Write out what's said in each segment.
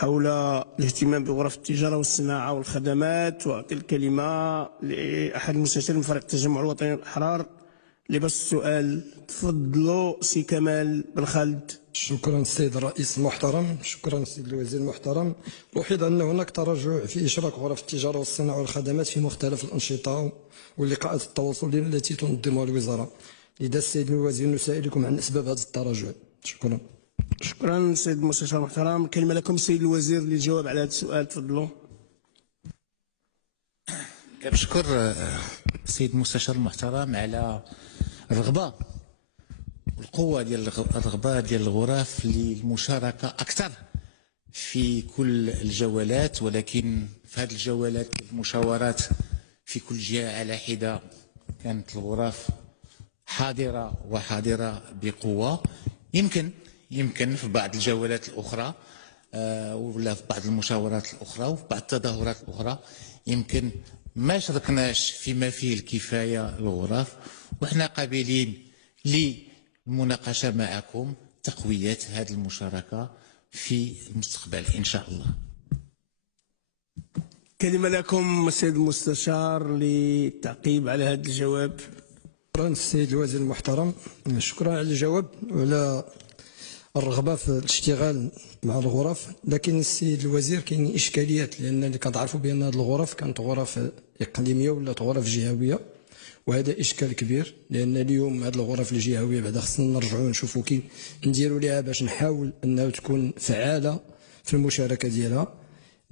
حول الاهتمام بغرف التجارة والصناعة والخدمات، وأعطي الكلمة لأحد المستشارين من فريق التجمع الوطني للأحرار لبسط السؤال. تفضلوا سي كمال بن خالد. شكرا السيد الرئيس المحترم، شكرا السيد الوزير المحترم. ألاحظ أن هناك تراجع في إشراك غرف التجارة والصناعة والخدمات في مختلف الأنشطة واللقاءات التواصلية التي تنظمها الوزارة. لذا السيد الوزير نسائلكم عن أسباب هذا التراجع. شكرا. شكرا السيد المستشار المحترم. الكلمة لكم السيد الوزير للجواب على هذا السؤال. تفضلوا. كنشكر السيد المستشار المحترم على الرغبة والقوة ديال الرغبة ديال الغرف للمشاركة أكثر في كل الجولات، ولكن في هذه الجولات المشاورات في كل جهة على حدة كانت الغرف حاضرة بقوة. يمكن في بعض الجولات الأخرى ولا في بعض المشاورات الأخرى وفي بعض التظاهرات الأخرى يمكن ما شاركناش فيما فيه الكفاية الغرف، وإحنا قابلين للمناقشة معكم تقوية هذه المشاركة في المستقبل إن شاء الله. كلمة لكم السيد المستشار للتعقيب على هذا الجواب. شكرا السيد الوزير المحترم، شكرا على الجواب وعلى الرغبة في الاشتغال مع الغرف. لكن السيد الوزير كاين إشكاليات، لأن كتعرفوا بأن هذه الغرف كانت غرف إقليمية ولا غرف جهوية، وهذا إشكال كبير. لأن اليوم هذه الغرف الجهوية بعدا خصنا نرجعوا نشوفوا كي نديروا لها باش نحاول أنها تكون فعالة في المشاركة ديالها.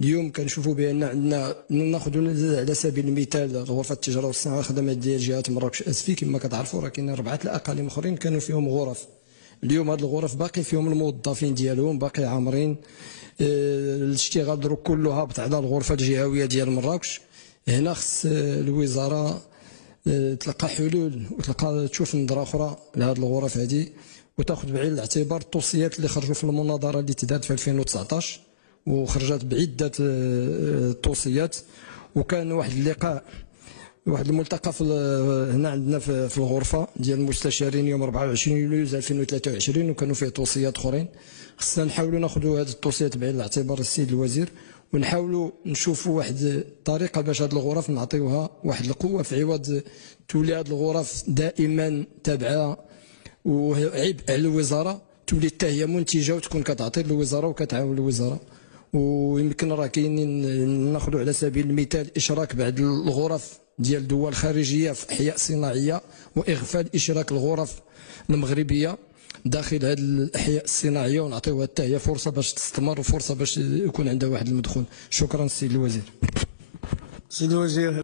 اليوم كنشوفوا بأن عندنا ناخذوا على سبيل المثال غرفة التجارة والصناعة والخدمات ديال جهة مراكش أسفي. كما كتعرفوا راه كاين 4 الأقاليم أخرين كانوا فيهم غرف. اليوم هاد الغرف باقي فيهم الموظفين ديالهم باقي عامرين. الاشتغال دروك كله هابط على الغرفة الجهوية ديال مراكش. هنا خص الوزارة تلقى حلول وتلقى تشوف نظرة أخرى لهاد الغرف هذه، وتاخذ بعين الاعتبار التوصيات اللي خرجوا في المناظرة اللي تدارت في 2019 وخرجت بعدة توصيات. وكان واحد اللقاء واحد الملتقى هنا عندنا في الغرفة ديال المستشارين يوم 24 يوليو 2023، وكانوا فيه توصيات اخرين. خصنا نحاولوا ناخذوا هذه التوصيات بعين الاعتبار السيد الوزير، ونحاولوا نشوفوا واحد الطريقة باش هذه الغرف نعطيوها واحد القوة في عوض تولي هذه الغرف دائما تابعة وعبء على الوزارة، تولي حتى هي منتجة وتكون كتعطي للوزارة وكتعاون الوزارة. ويمكن راه كاينين ناخذوا على سبيل المثال اشراك بعض الغرف ديال دول خارجيه في احياء صناعيه، واغفال اشراك الغرف المغربيه داخل هذه الاحياء الصناعيه، ونعطيوها حتى هي فرصه باش تستمر وفرصه باش يكون عندها واحد المدخول. شكرا السيد الوزير. السيد الوزير.